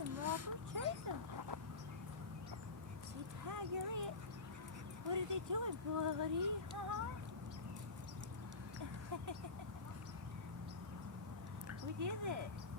him, Robert. Chase him. See, Tiger it. What are they doing, buddy? Huh? We did it.